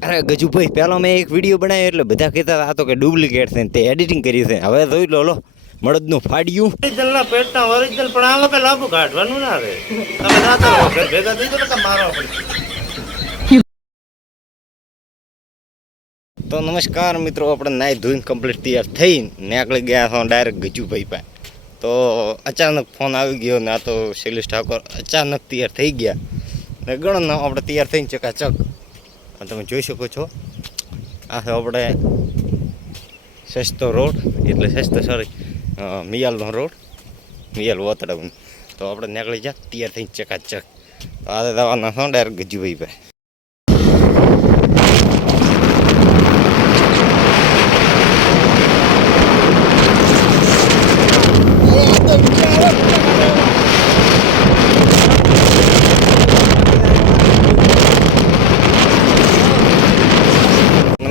અરે ગજુભાઈ, પેલો મેં એક વિડીયો બનાવ્યો એટલે બધા કહેતા હતા આ તો કે ડુપ્લિકેટ છે, તે એડિટિંગ કરી છે. હવે જોઈ લો મળદનું ફાડ્યું ઓરિજિનલના પેટના ઓરિજિનલ પણ આ વખતે લાંબુ કાઢવાનું ના રહે. તમે જાતા રહો, ઘર ભેગા થઈ જાવ તો મારો તો નમસ્કાર મિત્રો, આપણે નાઈ ધોઈને કમ્પ્લીટ તૈયાર થઈને નીકળી ગયા છો ડાયરેક્ટ ગજુભાઈ પાસે. તો અચાનક ફોન આવી ગયો ને આ તો શૈલેષ ઠાકોર અચાનક તૈયાર થઈ ગયા ને ગણો આપણે તૈયાર થઈને ચકાચક તમે જોઈ શકો છો. આ છે આપણે સસ્તો રોડ, એટલે સસ્તો સોરી મિયાલનો રોડ, મિયાલ વોતડા. તો આપણે નીકળી જા તૈયાર થઈને ચકાચક. તો આ દવાના છો ડાયરેક્ટ ગજુભાઈ પાસે.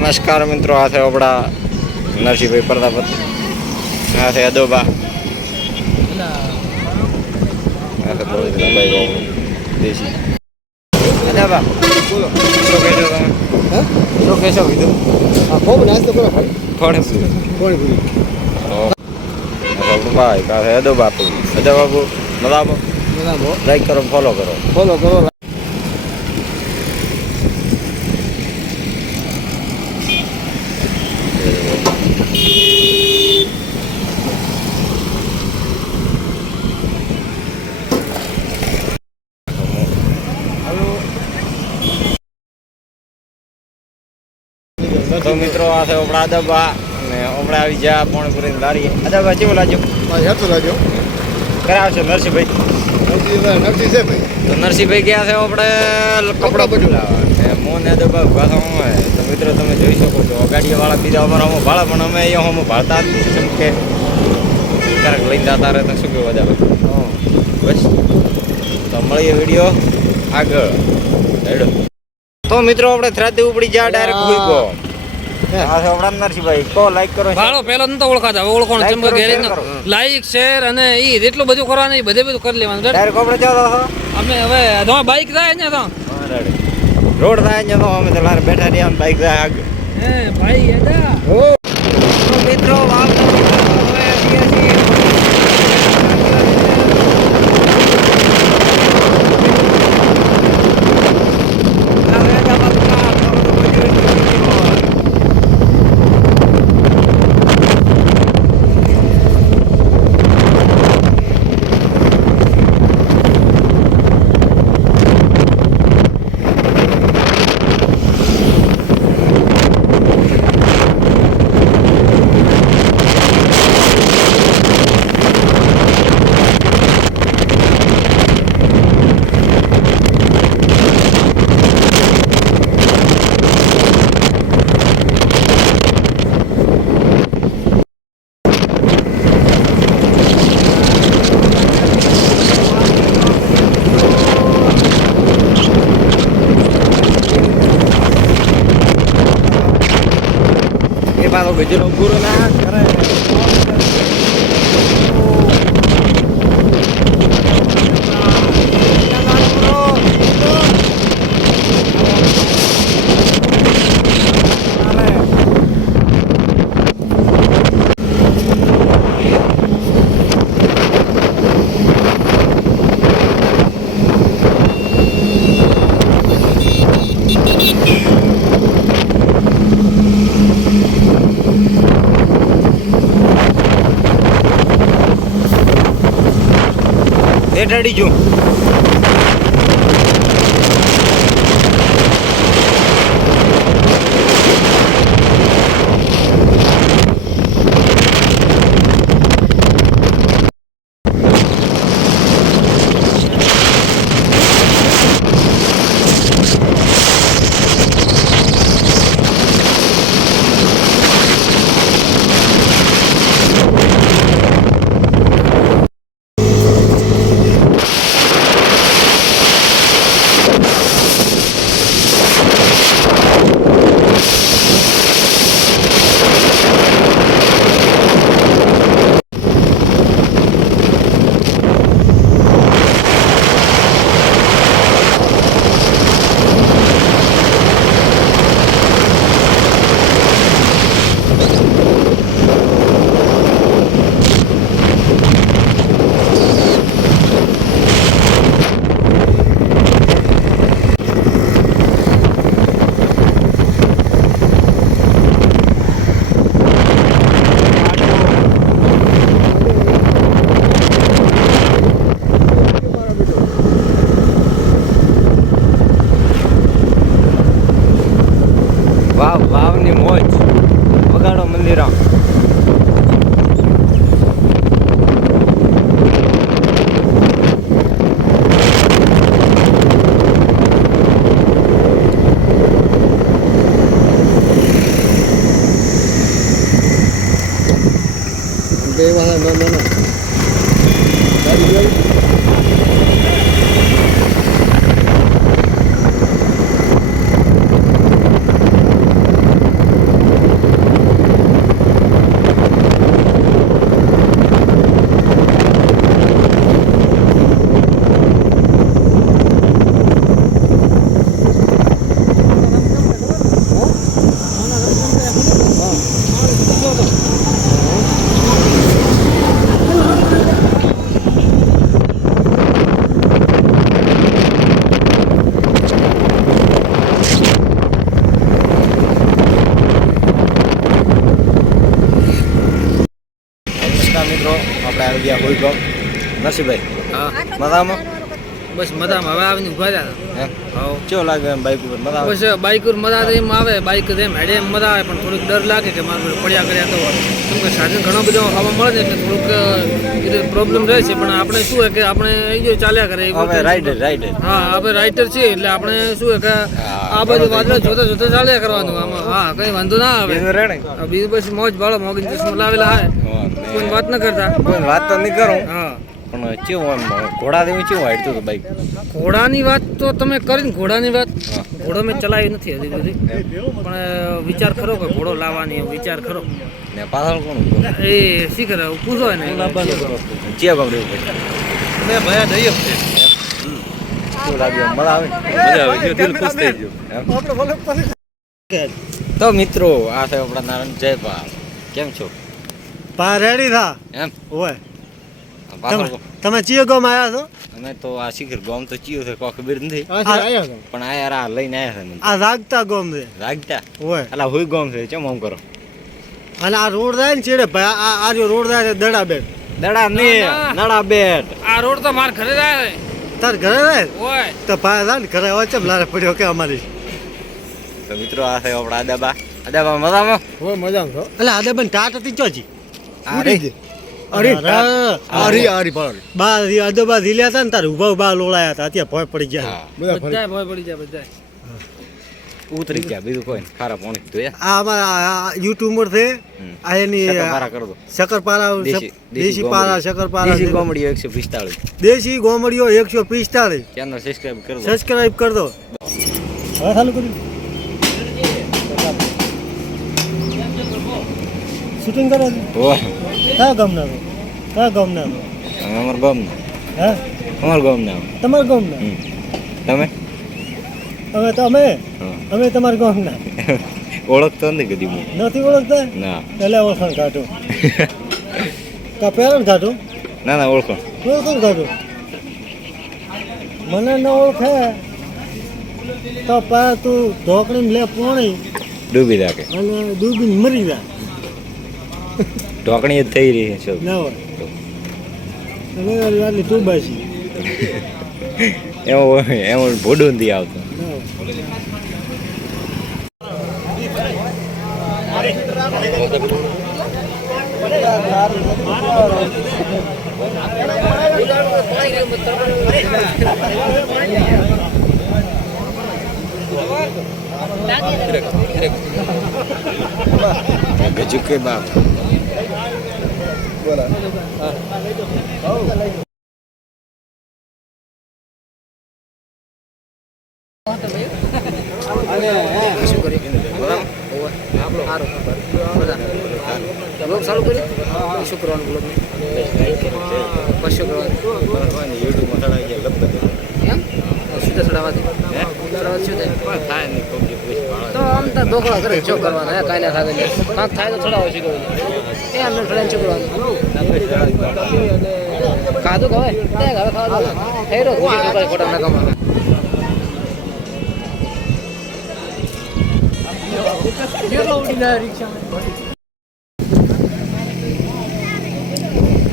નમસ્કાર મિત્રો, આ છે આપણા નરસિંહભાઈ પ્રતાપત, આ છે અદોબા, આ છે ભાઈ દેશી અદોબા. બોલો શું કહેશો તમે? શું કહેશો કીધું? ખૂબ નાસ્તો કરો ભાઈ. થોડે આપણું ભાઈ આ છે અદોબા. અદોબાબુ બરાબર, લાઈક કરો, ફોલો કરો. તો મિત્રો, આ છે આપણા અદબા અને હમણાં આવી જા પોણપુરી લારી. અદબા કેવું લાગ્યો? લાગ્યો કરાવશે નરસિંહભાઈ. નરસિંહ છે ભાઈ. તો નરસિંહભાઈ ગયા છે આપણે કપડા બદલાવા ને મોને અદબા ભાષા હોય. તો મિત્રો તમે જોઈ શકો છો, ગાડીવાળા બીજા અમારા ભાડા, પણ અમે અહીંયા અમે ભાળતા જ જેમ કે ક્યારેક લઈને જતા રહે. તો શું કેવું બધા બસ. તો મળીએ વિડીયો આગળ હેડો. તો મિત્રો આપણે થરાદી ઉપડી જા ડાયરેક્ટ ભૂઈ ગયો. આ છે આપણા નરસિંહભાઈ. કો લાઈક કરો. ભાડો પહેલા નતો ઓળખાતા, હવે ઓળખવાનો ચમકો ગેરેજ લાઈક શેર અને ઈ એટલું બધું કરવાનું, ઈ બધું કરી લેવાનું. ડાયરેક્ટ આપણે જાવ અમે હવે તો બાઈક જાય ને તો રોડ થાય ને તો અમે તો લારે બેઠા રહ્યા, બાઈક જાય આગળ. હે ભાઈ એડા મિત્રો પાછો ગજરો પૂરો ના કરે. રેડી જો નમસ્કાર મિત્રો, આપણે આવી ગયા હોય ગામ નરસિંહભાઈ હા મજામાં બસ મજામાં હવે આવીને ઉભા રહ્યા હે હા કેવો લાગે એમ બાઈક ઉપર મજા આવે? બસ બાઇક ઉપર મજા તો એમ આવે બાઇક એમ હેડે એમ મજા આવે પણ થોડુંક ડર લાગે કે મારે પડ્યા કર્યા તો કેમ કે સાધન ઘણો બધો હવા મળે ને એટલે થોડુંક પ્રોબ્લેમ રહે છે પણ આપણે શું હોય કે આપણે એ જો ચાલ્યા કરે હવે રાઈડર હા આપણે રાઇટર છીએ એટલે આપણે શું હોય કે આ બધું વાદળા જોતા જોતા ચાલ્યા કરવાનું આમાં હા કઈ વાંધો ના આવે હા, બીજું બસ મોજ ભાળો મોગીન ચશ્મા લાવેલા હા કોઈ વાત ન કરતા કોઈ વાત તો નહીં કરું હા પણ કેવું એમ ઘોડા જેવું કેવું હાઈટતું હતું બાઈક? ઘોડાની વાત તો તમે કરીને ઘોડાની વાત ઘોડો મેં ચલાવી નથી હજી સુધી પણ વિચાર ખરો કે ઘોડો લાવવાની વિચાર ખરો ને પાછળ કોણ હતું? એ શી કરે પૂછો ને ચિયા ગામ રહેવું પછી મેં ભયા દઈએ છે કેવું લાગ્યું? મજા આવે? મજા આવી ગયો, દિલ ખુશ થઈ ગયું. તો મિત્રો આ છે આપણા નારાયણ જયપાલ. કેમ છો? પા રેડી થા એમ ઓય પાછળ તમે ચિયો ગામ આવ્યા છો? અમે તો આ શિખર ગામ તો ચિયો છે કોઈ ખબર નથી આવ્યા છો પણ આ યાર આ લઈને આવ્યા છે મને. આ રાગતા ગામ છે રાગતા ઓય અલા હોય ગામ છે ચમ આમ કરો? અને આ રોડ જાય ને ચેડે ભાઈ આ જો રોડ જાય છે દડા બેટ દડા નહીં નડા બેટ. આ રોડ તો માર ઘરે જાય તાર ઘરે જાય ઓય તો ભાઈ જા ને ઘરે હોય ચમ લારે પડ્યો કે અમારી તો મિત્રો આ છે આપણા આદાબા. આદાબા મજામાં? હોય મજા છો એટલે આદે બેન ટાટ હતી ચોજી આ રે અરે આરી પાડી બા આદોબા ઝીલ્યા હતા ને તાર ઉભા ઉભા લોળાયા હતા અત્યારે ભય પડી ગયા હા બધાય ભય પડી જાય બધાય ઉતરી ગયા બીજું કોઈ નહીં. ખારા પાણી તો યાર આ અમારા યુટ્યુબર છે આ એની મારા કર દો. શક્કરપારા દેશી પારા શક્કરપારા દેશી કોમેડી 145 દેશી ગોમડીઓ 145 ચેનલ સબસ્ક્રાઇબ કરી દો. સબસ્ક્રાઇબ કર દો હવે ચાલુ કર્યું શૂટિંગ કરો ઓહ કયા ગામના છો કયા ગામના છો અમાર ગામના હે અમાર ગામના તમારા ગામના તમે અમે તો અમે હા. અમે તમારા ગામના ઓળખતો નથી કદી હું. નથી ઓળખતા ના એટલે ઓળખાણ કાઢું કા પેરણ કાઢું ના ના ઓળખો ઓળખાણ કાઢું મને ન ઓળખે તો પા તું ઢોકળીને લે પોણી ડૂબી રાખે અને ડૂબીને મરી જા ઢોકણી જ થઈ રહી છે ના હોય અને આટલી તું બાસી એમાં ભોડું નથી આવતું. ના હોય ગજુ કે બાપ બ્લોગ ચાલુ કરી શુક્રવાર બ્લોગ શુક્રવાર યુટ્યુબમાં ચડાવી ગયા લગભગ એમ સીધા ચડાવવાથી ચડાવવાથી શું થાય કોઈ થાય નહીં કોઈ પૈસા તો આમ તો દોખડા કરે જો કરવાના હે કાંઈ ના થાય કાંક થાય તો ચડાવો શીખવો એ આમને ચડાવીને શું કરવાનું ખાધું ખવાય ત્યાં હવે ખાવા દો થઈ રહ્યો ખોટા ના કમાવા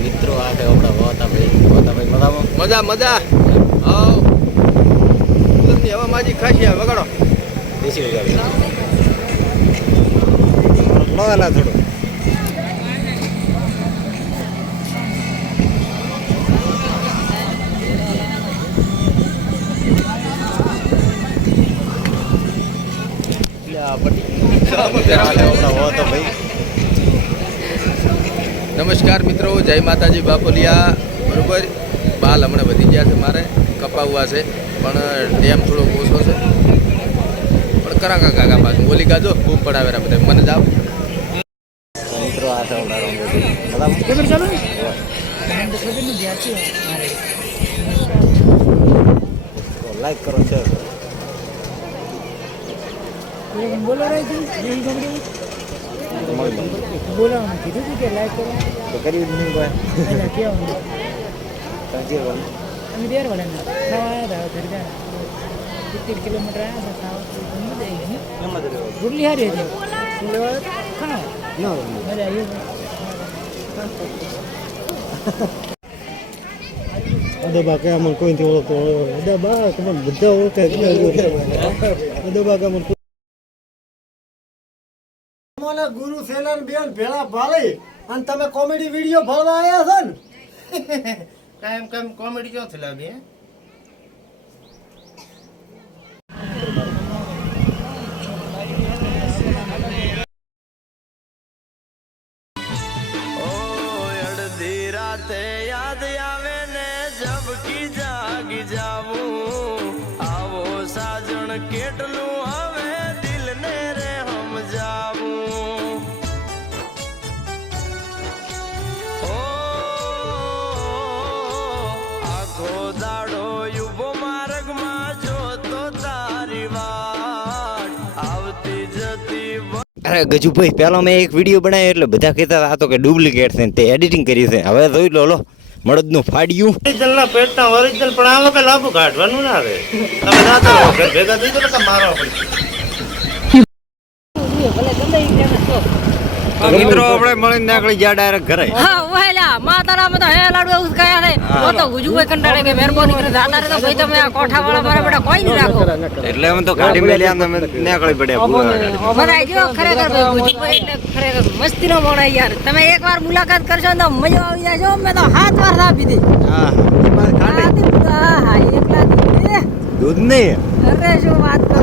મિત્રો આ છે આપણા વોતાભાઈ મજામાં? મજા આવ કુદરતની હવા માજી ખાસી આવે વગાડો દેશી વગાડી લોલા થોડું નમસ્કાર મિત્રો, જય માતાજી બાપોલિયા. બરોબર, બાલ હમણાં વધી ગયા છે, મારે કપાવવા છે પણ ટેમ થોડો ઓછો છે. પણ કરા કાકા પાછું બોલી ગાજો ખૂબ પડાવેરા બધા મને જાવ. મિત્રો આ લાઈક કરો શેર તો કરી નહીં અદબા કે અમને કોઈથી ઓળખતો અદબા કે મને બધા ઓળખે અદબા કે અમને તમારા ગુરુ સેનાન બેન ભેળા ભાળી અને તમે કોમેડી વિડીયો ભરવા આવ્યા છો ને કાયમ કોમેડી ક્યાં થી લાગે યાદ આવે ને જબકી જાગી જાવું આવો સાજણ કેટલું હવે દિલ ને રે સમજાવું ઓ આખો દાડો યુબો માર્ગમાં જોતો તારી વાટ આવતી જતી. અરે ગજુભાઈ, પેલો મેં એક વિડીયો બનાવ્યો એટલે બધા કહેતા હતા આ તો કે ડુપ્લિકેટ છે, તે એડિટિંગ કરી છે. હવે જોઈ લો મળદનું ફાડ્યું ઓરિજિનલ ના પેટના ઓરિજિનલ પણ આ વખતે લાભ કાઢવાનું ના આવે. તમે જાતો રહો, ઘર ભેગા થઈ તો મારો મિત્રો આપણે મળીને નીકળી ગયા ડાયરેક્ટ ઘરે. હા ઓહેલા માતારામાં તો હે લાડુ એવું કયા છે ઓ તો ગુજુભાઈ કંટાળે કે મહેરબાની કરીને જાતા રહે તો ભાઈ તમે આ કોઠાવાળા મારા બેટા કોઈ નહીં રાખો એટલે અમે તો ગાડી મેલ્યા અમે નીકળી પડ્યા. મજા આવી ગયો ખરેખર ભાઈ ગુજુભાઈ એટલે ખરેખર મસ્તીનો મોણ યાર. તમે એકવાર મુલાકાત કરશો ને તો મજા આવી જાય છો. મેં તો 7 વાર આપી દી. હા હા એકલા દી દૂધ નહીં અરે શું વાત કરો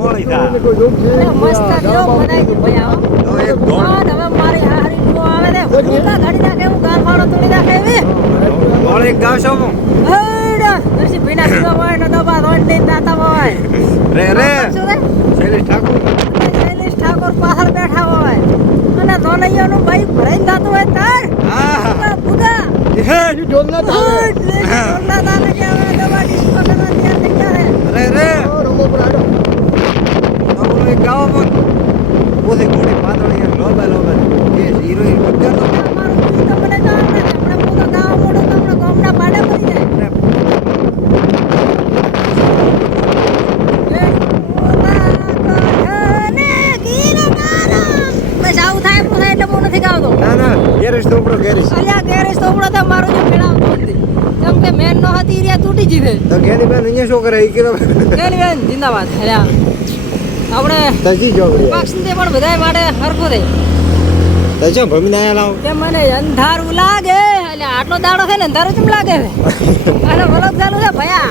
મોળી થા મસ્ત જો બનાવી દી ભાઈ આવો હવે મારી હારી નો આવે ને ભૂકા ગાડી નાખે એવું ગાલ ફાડો તોડી નાખે એવી મોળી ગાશો હું એડા દર્શી ભીના સીધો હોય ને તો બાદ ઓન દે દાતા હોય રે શું છે શૈલેષ ઠાકોર પાછળ બેઠા હોય અને ધોલૈયાનું ભાઈ ભરાઈને જાતું હોય તાર હા ભૂકા હે ડોલના ડોલના તાને કે હવે દવા ડિસ્કો કરવા તૈયાર થઈ ગયા રે રોમો પરાડો તો ગાવામાં પોતે કોડી પાતળી લોબા જે હીરોઈન પકડ તો અમારું ગીત તો મને ગાવ ને આપણે પોતો ગાવ મોડો તો આપણે ગામના પાડે પડી જાય ના ગેરેજ તો ઉપરો ગેરેજ અલ્યા ગેરેજ તો ઉપડો તો મારો જો મેળાવતો હતી કેમ કે મેન નો હતી રિયા તૂટી જીવે તો ગેની બેન અહીંયા શું કરે ઈ કિલો ગેની બેન જિંદાબાદ અલ્યા આપણે તજી જોગડી પક્ષને પણ બધાય માટે હરખો દે તો જો ભમીને આયા લાવ કે મને અંધારું લાગે એટલે આટલો દાડો છે ને અંધારું કેમ લાગે છે અરે વલક ચાલુ છે ભયા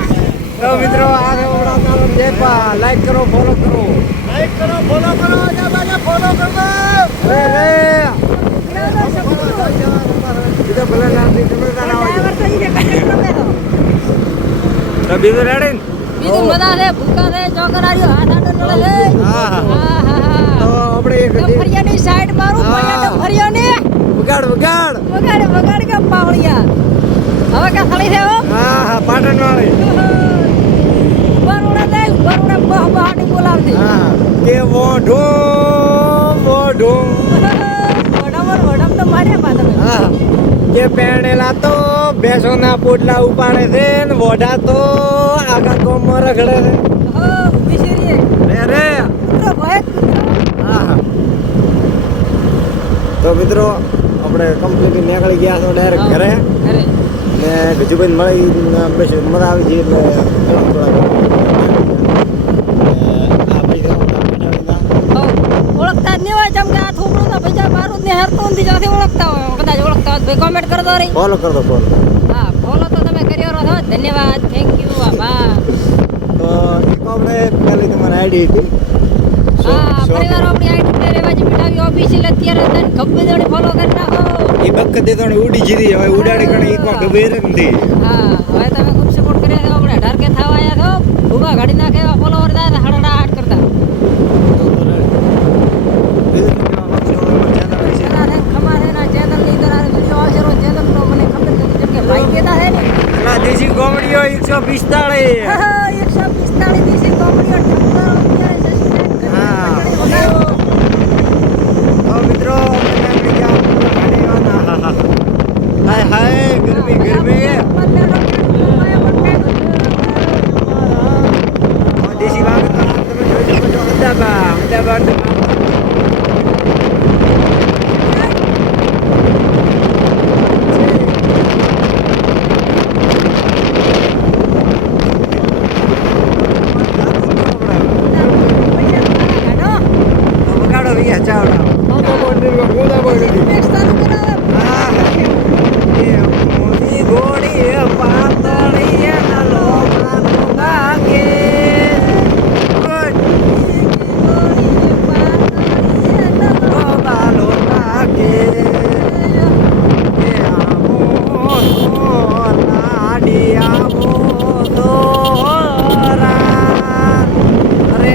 તો મિત્રો આ છે ઓડા દેપા લાઈક કરો ફોલો કરો રે બીજો ભલે નાથી તમે તારા ડ્રાઈવર તો ઈ દેખાય તો બીજો રેડી ને બીજું મજા છે ભૂકા છે ચોકરારીઓ હાથ આડો નળે છે હા હા તો આપણે એક ફરિયાની સાઈડ મારું ફરિયા ફરિયાની વગાડ કે પાવળિયા હવે કે ખાલી છે હો હા પાટણ વાળી બરોડા બહાટી બોલાવતી હા કે મોઢો વડમ તો માર્યા પા તમે હા કે પેણેલા તો બેસોના પોટલા ઉપાડે છે ને વોઢા તો આખા ગામમાં રખડે છે હો બિશરીએ રે કૂતરો ભય કૂતરો હા તો મિત્રો આપણે કમ્પ્લીટ નીકળી ગયા છો ડાયરેક્ટ ઘરે અરે ને ગજુભાઈ મળી બસ મજા આવી ગઈ એટલે ઓળખતા જ નહીં હોય જેમ કે આ થોપડું તો બીજા મારું જ ને હરતું નથી જ્યાંથી ઓળખતા હોય કદાચ ઓળખતા હોય તો કોમેન્ટ કરતો રહી ફોલો કર દો ફોલો હા ફોલો તો તમે કર્યો રહો ધન્યવાદ થેન્ક યુ આભાર તો એક આપણે પહેલી તમારી આઈડી હતી હા પરિવાર આપણી આઈડી રેવાજી મિઠાવી ઓફિસિયલ અત્યારે તને ખબર દોડી ફોલો કરી નાખો. એ વખતે તો ઉડી જીધી હવે ઉડાડી ગણી ઈ કોઈ ખબર જ નથી. હા હવે તમે ખૂબ સપોર્ટ કર્યા છો આપણે ઢારકે થવા આવ્યા છો ભૂગા ગાડી નાખે એવા ફોલોવર થાય હડાટ કરતા એના છે ખમા છે ના ચેનલ ની અંદર આ વિડિયો આવશે રો ચેનલ નો મને ખબર નથી જેમ કે ભાઈ કહેતા છે ને ના દેશી કોમેડીઓ 145 145 દેશી કોમેડીઓ ઠપકારો અત્યારે સબસ્ક્રાઇબ કરી હા. વધારો તો મિત્રો હાય હાય ગરમી દેશી વાગ તો તમે જોઈ શકો છો અમદાવાદ વગાડો વિયા ચાવડા ઘોડી પાતળી લાગે બાલો લાગે લાડી આવો દોરા રે